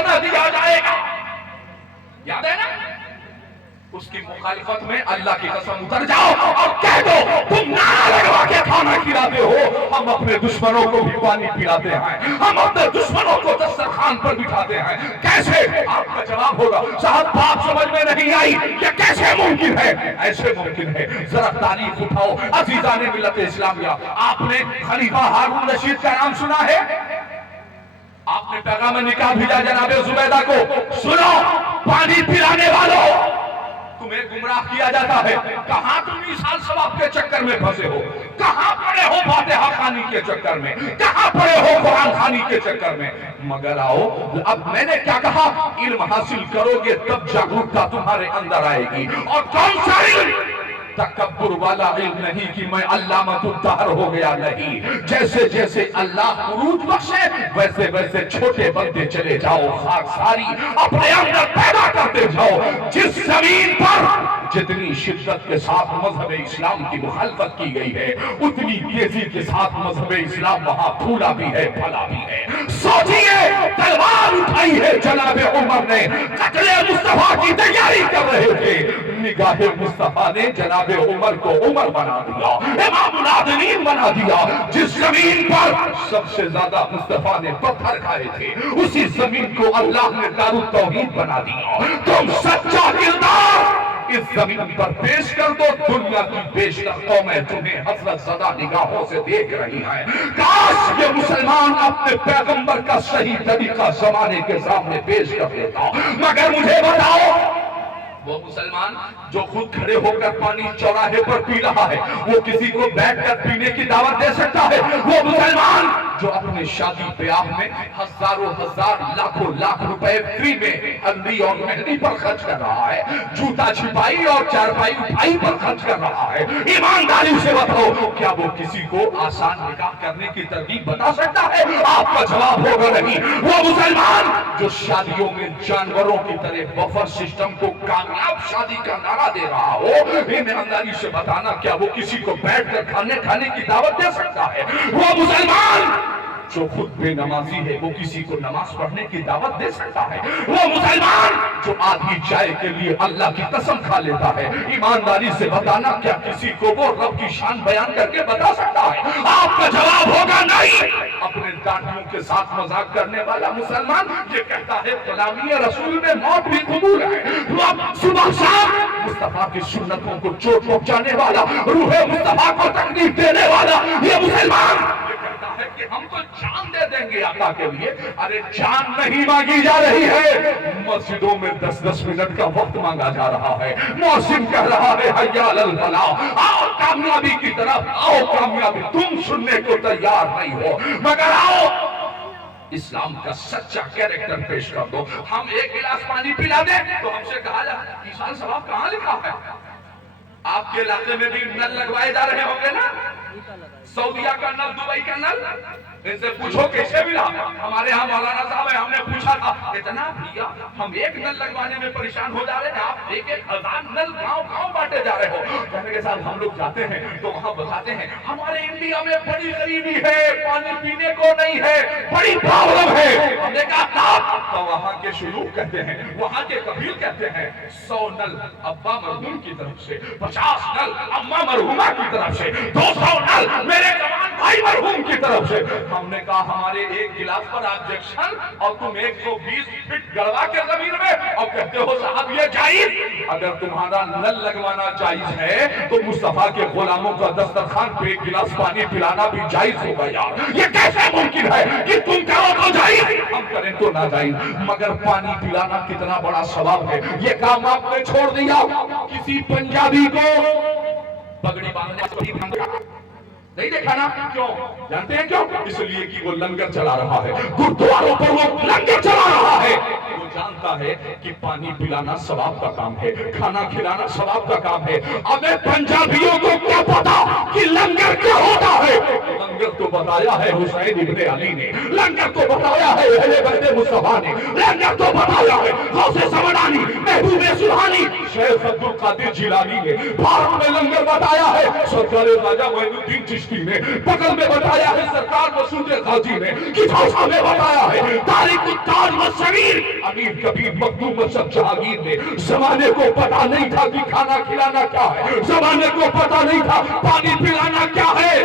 نہ دیا جائے گا. یاد ہے نا؟ اس کی مخالفت میں اللہ کی قسم اتر جاؤ اور کہہ دو تم نعرہ لگوا کے کھانا کھلاتے ہو، ہم اپنے دشمنوں کو بھی پانی پلاتے ہیں، ہم اپنے دشمنوں کو دسترخوان پر بٹھاتے ہیں. کیسے؟ آپ کا جواب ہوگا صاحب بات سمجھ میں نہیں آئی کہ کیسے ممکن ہے. ایسے ممکن ہے. ذرا تاریخ اٹھاؤ عزیزان ملت اسلامیہ. آپ نے خلیفہ ہارون رشید کا نام سنا ہے؟ آپ نے پیغام نکاح بھیجا جناب زبیدہ کو، سنو پانی پلانے والوں تمہیں گمراہ کیا جاتا ہے. کہاں تم ایصال ثواب کے چکر میں پھنسے ہو؟ کہاں پڑے ہو فاتحہ خوانی کے چکر میں؟ کہاں پڑے ہو قرآن خوانی کے چکر میں؟ مگر آؤ، اب میں نے کیا کہا؟ علم حاصل کرو گے تب جاگرکتا تمہارے اندر آئے گی. اور کون سا علم؟ تکبر والا علم نہیں کہ میں علامۃ الدہر ہو گیا، نہیں. جیسے جیسے اللہ عروج بخشے ویسے ویسے چھوٹے بنتے چلے جاؤ، خاکساری اپنے اندر پیدا کرتے جاؤ. جس زمین پر جتنی شدت کے ساتھ مذہب اسلام کی مخالفت کی گئی ہے اتنی تیزی کے ساتھ مذہب اسلام وہاں پھولا بھی ہے، پھلا بھی ہے. سوچئے تلوار اٹھائی ہے جناب عمر نے، قتل مصطفیٰ کی تیاری کر رہے تھے، نگاہ مصطفیٰ نے جناب عمر کو عمر بنا دیا، امام العادلین بنا دیا. جس زمین پر سب سے زیادہ مصطفیٰ نے پتھر کھائے تھے اسی زمین کو اللہ نے دار التوحید بنا دیا. تم سچا کردار اس زمین پر پیش کر دو، دنیا کی بیشتر قومیں تمہیں حسرت زدہ نگاہوں سے دیکھ رہی ہیں. کاش یہ مسلمان اپنے پیغمبر کا صحیح طریقہ زمانے کے سامنے پیش کر دیتا. مگر مجھے بتاؤ، وہ مسلمان جو خود کھڑے ہو کر پانی چوراہے پر پی رہا ہے وہ کسی کو بیٹھ کر پینے کی دعوت دے سکتا ہے؟ وہ مسلمان جو اپنے شادی بیاہ میں ہزاروں ہزار لاکھوں لاکھ روپے فری میں ہلدی اور مہندی پر خرچ کر رہا ہے، جوتا چھپائی اور چارپائی اٹھائی پر خرچ کر رہا ہے، ایمانداری سے بتاؤ کیا وہ کسی کو آسان نکاح کرنے کی ترغیب بتا سکتا ہے؟ آپ کا جواب ہوگا نہیں. وہ مسلمان جو شادیوں میں جانوروں کی طرح بفر سسٹم کو کامیاب شادی کا نعرہ دے رہا ہو، ایمانداری سے بتانا کیا وہ کسی کو بیٹھ کر کھانے کی دعوت دے سکتا ہے؟ وہ مسلمان جو خود بے نمازی ہے وہ کسی کو نماز پڑھنے کی دعوت دے سکتا ہے؟ وہ مسلمان جو آدھی چائے کے لیے اللہ کی قسم کھا لیتا ہے، ایمانداری سے بتانا کیا کسی کو وہ رب کی شان بیان کر کے بتا سکتا ہے؟ آپ کا جواب ہوگا نہیں. اپنے داڑھیوں کے ساتھ مذاق کرنے والا مسلمان یہ کہتا ہے غلامی رسول میں موت بھی قبول ہے. صبح شام مصطفیٰ کی سنتوں کو چوٹ پہنچانے والا، روح مصطفیٰ کو تکلیف دینے والا یہ مسلمان ہے کہ ہم تو جان دے دیں گے آقا کے لیے. ارے جان نہیں مانگی جا رہی ہے، مسجدوں میں 10-10 منٹ کا وقت مانگا جا رہا ہے. مؤذن کہہ رہا ہے حی علی الفلاح، آؤ کامیابی کی طرف، آؤ کامیابی. تم سننے کو تیار نہیں ہو، مگر آؤ اسلام کا سچا کیریکٹر پیش کر دو. ہم ایک گلاس پانی پلا دیں تو ہم سے کہا جائے ایصال ثواب کہاں لکھا ہے؟ آپ کے علاقے میں بھی نل لگوائے جا رہے ہوں گے نا، سعودیہ کا نل، دبئی کا نل. ان سے پوچھو کیسے ملا؟ ہمارے ہاں مولانا صاحب ہے، ہم نے پوچھا تھا اتنا بھیا ہم ایک نل لگوانے میں پریشان ہو جا رہے ہیں، آپ 1,000 نل گاؤں گاؤں بانٹے جا رہے ہو. کہنے کے ساتھ ہم لوگ جاتے ہیں تو وہاں بتاتے ہیں ہمارے انڈیا میں بڑی غریبی ہے، پانی پینے کو نہیں ہے، بڑی پرابلم ہے. ہم نے کہا تو وہاں کے شیوخ کہتے ہیں، وہاں کے قبیل کہتے ہیں 100 نل ابا مرحوم کی طرف سے، 50 نل اماں مرحومہ کی طرف سے، 200 نل میرے جوان بھائی مرحوم کی طرف سے. ہم نے کہا ہمارے ایک گلاس پر آبجیکشن اور تم 120 فٹ گڑوا کے زمین میں اور کہتے ہو صاحب یہ جائز. اگر تمہارا نل لگوانا جائز ہے تو مصطفیٰ کے غلاموں کا دسترخوان پہ ایک گلاس پانی پلانا بھی جائز ہوگا یار. یہ کیسے ممکن ہے کہ تم کرو تو جائز ہم کریں تو نہ جائز؟ مگر پانی پلانا کتنا بڑا ثواب ہے. یہ کام آپ نے چھوڑ دیا. کسی پنجابی کو پگڑی باندھنے نہیں دیکھا نا؟ کیوں جانتے ہیں کیوں؟ اس لیے کہ وہ لنگر چلا رہا ہے، گردواروں پر وہ لنگر چلا رہا ہے. وہ جانتا ہے کہ پانی پلانا ثواب کا کام ہے، کھانا کھلانا ثواب کا کام ہے. ابے پنجابیوں کو کیا پتا کہ لنگر کیا ہوتا ہے؟ لنگر تو بتایا ہے حسین ابن علی نے، لنگر تو بتایا ہے اہل بیت مصطفیٰ نے، لنگر تو بتایا ہے غوث سمدانی، محبوب سبحانی، شیخ عبد القادر جیلانی نے. بھارت میں لنگر بتایا ہے سرکار راجہ معین الدین چشتی نے، بغل میں بتایا ہے سرکار مسعود غازی نے، کچھوسا میں بتایا ہے تاریخ التاج و شریر امیر کبیر مخدوم مشرف جہانگیر نے زمانے کو پتا نہیں تھا کہ کھانا کھلانا کیا ہے، زمانے کو پتا نہیں تھا پانی پلانا کیا ہے۔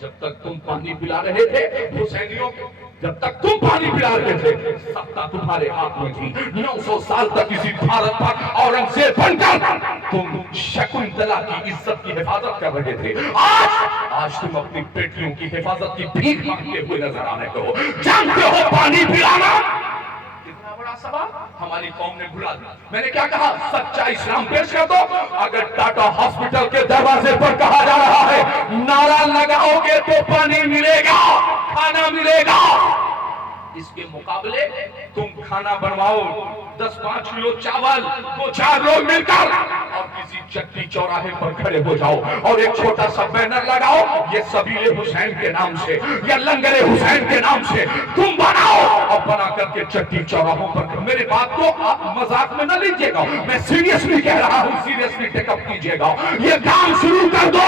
جب تک تم پانی پلا رہے تھے حسینیوں کو، جب تک تم پانی پلا رہے تھے سختہ تمہارے ہاتھ میں تھی۔ 900 سال تک اسی بھارت پر اورنگزیب بن کر تم شکنتلا کی عزت کی حفاظت کر رہے تھے۔ آج تم اپنی بیٹیوں کی حفاظت کی بھیک مانگتے ہوئے نظر آ رہے ہو۔ جانتے ہو پانی پلانا کتنا بڑا سوال ہماری قوم نے بھلا دیا۔ میں نے کیا کہا؟ سچا اسلام پیش کر دو۔ اگر ٹاٹا ہاسپٹل کے دروازے پر کہا جا رہا ہے نعرہ لگاؤ گے تو پانی ملے گا، کھانا ملے گا، اس کے مقابلے تم کھانا بنواؤ 10-5 کلو چاول 2-4 لوگ مل کر اور کسی چٹی چوراہے پر کھڑے ہو جاؤ اور ایک چھوٹا سا بینر لگاؤ یہ سبیل حسین کے نام سے یا لنگر حسین کے نام سے تم بناؤ اور بنا کر کے چٹی چوراہوں پر۔ میرے بات کو آپ مذاق میں نہ لیجیے گا، میں سیریسلی کہہ رہا ہوں، سیریسلی ٹیک اپ کیجیے گا۔ یہ کام شروع کر دو،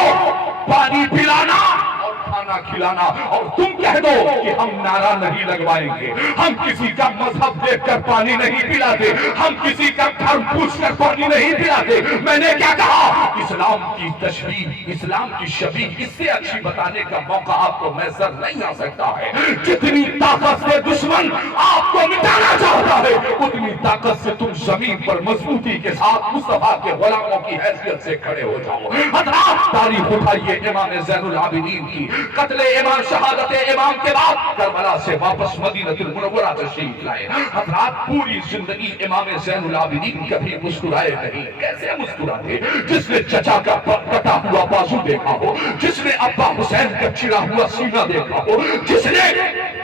پانی پلانا اور کھانا کھلانا، اور تم کہہ دو کہ ہم نعرہ نہیں لگوائیں گے، ہم کسی کا مذہب دیکھ کر پانی نہیں پلاتے، ہم کسی کا دھرم پوچھ کر پانی نہیں پلاتے۔ میں نے کیا کہا؟ اسلام کی تشریح، اسلام کی شبیہ اس سے اچھی بتانے کا موقع آپ کو میسر نہیں آ سکتا ہے۔ جتنی طاقت سے دشمن آپ کو مٹانا چاہتا ہے اتنی طاقت سے تم زمین پر مضبوطی کے ساتھ مصطفیٰ کے غلاموں کی حیثیت سے کھڑے ہو جاؤ۔ حضرات تاریخ اٹھائیے امام زین العابدین کی، قتل امام، شہادت امام کے بعد کربلا سے واپس مدینہ المنورہ تشریف لائے۔ حضرات پوری زندگی امام زین العابدین کبھی مسکرائے نہیں۔ کیسے مسکراتے؟ جس نے چچا کا کٹا ہوا بازو دیکھا ہو، جس نے ابا حسین کا چرا ہوا سینہ دیکھا ہو، جس نے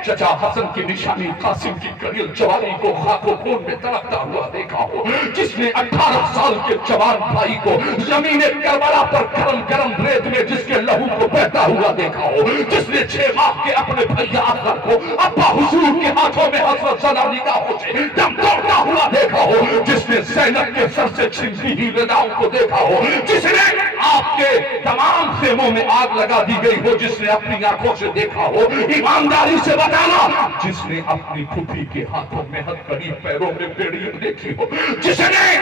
چچا حسن کی نشانی قاسم کی کریل جوانی کو خاک و خون میں تڑپتا ہوا دیکھا ہو، جس نے 18 سال کے جوان بھائی کو زمین کربلا پر گرم گرم ریت میں جس کے لہو کو بہتا ہوا دیکھا ہو، جس نے 6 ماہ کے اپنے بھیا اکبر کو ابا حضور کے ہاتھوں میں حضرت صلی نگاہوں سے دم توڑتا ہوا دیکھا ہو، جس نے زینب کے سر سے چھنتی ہوئی رداؤں کو دیکھا ہو، جس نے آپ کے تمام خیموں میں آگ لگا دی گئی ہو، جس نے اپنی آنکھوں سے دیکھا ہو، ایمانداری سے بتانا، جس نے اپنی پھوپھی کے ہاتھوں میں ہتھکڑی پیروں میں بیڑیاں دیکھی ہو، جس نے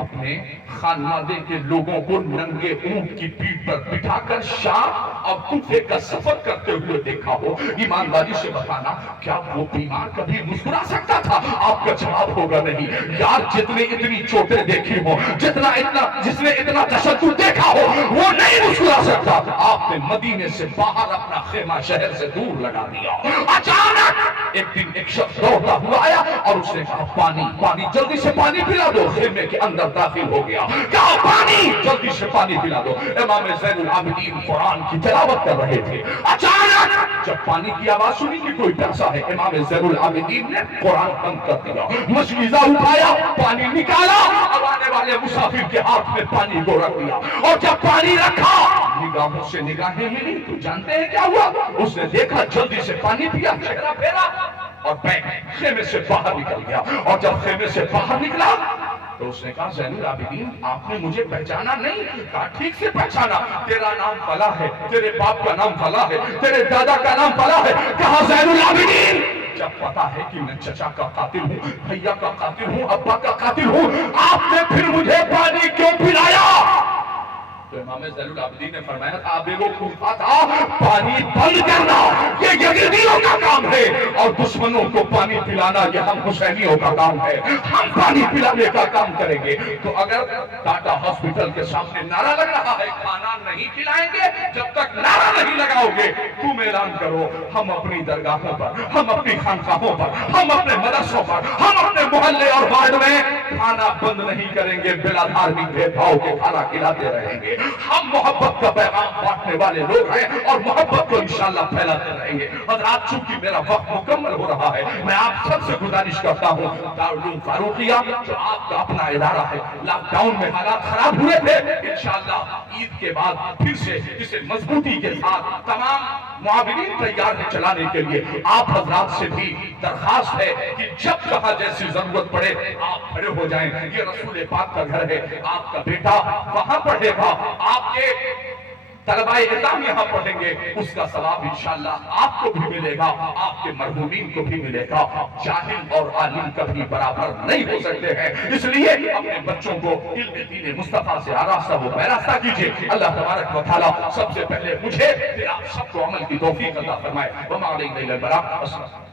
اپنے خانوادے کے لوگوں کو ننگے اونٹ کی پیٹھ پر بٹھا کر شام اور کوفے کا سفر کرتے ہوئے دیکھا ہو، ایمانداری سے بتانا کیا وہ بیمار کبھی مسکرا سکتا تھا؟ آپ کا جواب ہوگا نہیں۔ یار جتنے اتنی چوٹیں دیکھی ہو، جس نے اتنا تشدد دیکھا ہو وہ نہیں مسکرا سکتا۔ آپ نے مدینے سے باہر اپنا خیمہ شہر سے دور لگا دیا۔ اچانک ایک دن ایک شخص دوڑتا ہوا آیا اور اس نے کہا پانی پانی، جلدی سے پانی پلا دو۔ خیمے کے اندر داخل ہو گیا، کہا پانی، جلدی سے پانی پلا دو۔ امام زین العابدین قرآن کی تلاوت کر رہے تھے۔ اچانک جب پانی کی آواز سنی کہ کوئی پیاسا ہے، امام زین العابدین نے قرآن بند کر دیا، مشکیزہ اٹھایا، پانی نکالا اور آنے والے مسافر کے ہاتھ میں پانی کو رکھ دیا، اور جب پانی رکھا نگاہوں سے نگاہیں ملی تو جانتے ہیں کیا ہوا؟ اس نے دیکھا، جلدی سے پانی پیا، چہرہ پھیرا اور خیمے سے باہر نکل گیا۔ اور جب خیمے سے باہر نکلا تو اس نے کہا زین العابدین آپ نے مجھے پہچانا نہیں؟ کہا ٹھیک سے پہچانا، تیرا نام فلاں ہے، تیرے باپ کا نام فلاں ہے، تیرے دادا کا نام فلاں ہے۔ کہا زین العابدین جب پتا ہے کہ میں چچا کا قاتل ہوں، بھیا کا قاتل ہوں، ابا کا قاتل ہوں، آپ نے پھر مجھے پانی کیوں پلایا؟ تو امام زین العابدین نے فرمایا آپ بے وقوف تھا، پانی بند کرنا یہ یزیدیوں کا کام ہے اور دشمنوں کو پانی پلانا یہ ہم حسینیوں کا کام ہے، ہم پانی پلانے کا کام کریں گے۔ تو اگر ٹاٹا ہاسپٹل کے سامنے نعرہ لگ رہا ہے کھانا نہیں کھلائیں گے جب تک نعرہ نہیں لگاؤ گے، تم اعلان کرو ہم اپنی درگاہوں پر، ہم اپنی خانقاہوں پر، ہم اپنے مدرسوں پر، ہم اپنے محلے اور وارڈ میں کھانا بند نہیں کریں گے، بلا دھارمک بھید بھاؤ کے کھانا کھلاتے رہیں گے۔ ہم محبت کا پیغام بانٹنے والے لوگ ہیں اور محبت کو انشاءاللہ پھیلاتے رہیں گے۔ حضرات چونکہ میرا وقت مکمل ہو رہا ہے، میں آپ سب سے گزارش کرتا ہوں دارالعلوم فاروقیہ جو آپ کا اپنا ادارہ ہے، لاک ڈاؤن میں حالات خراب ہوئے تھے، انشاءاللہ عید کے بعد پھر سے اسے مضبوطی کے ساتھ تمام معاونین تیار ہیں چلانے کے لیے۔ آپ حضرات سے بھی درخواست ہے کہ جب جہاں جیسی ضرورت پڑے آپ کھڑے ہو جائیں۔ یہ رسول پاک کا گھر ہے، آپ کا بیٹا وہاں پڑھے گا، آپ کے طلبہ اعظام یہاں پڑھیں گے، اس کا ثواب انشاءاللہ آپ کو بھی ملے گا، آپ کے مرحومین کو بھی ملے گا۔ جاہل اور عالم کبھی برابر نہیں ہو سکتے ہیں، اس لیے اپنے بچوں کو علم دین مصطفیٰ سے آراستہ و پیراستہ کیجئے۔ اللہ تبارک و تعالیٰ سب سے پہلے مجھے پھر آپ سب کو عمل کی توفیق عطا فرمائے۔ وما علینا الا البلاغ۔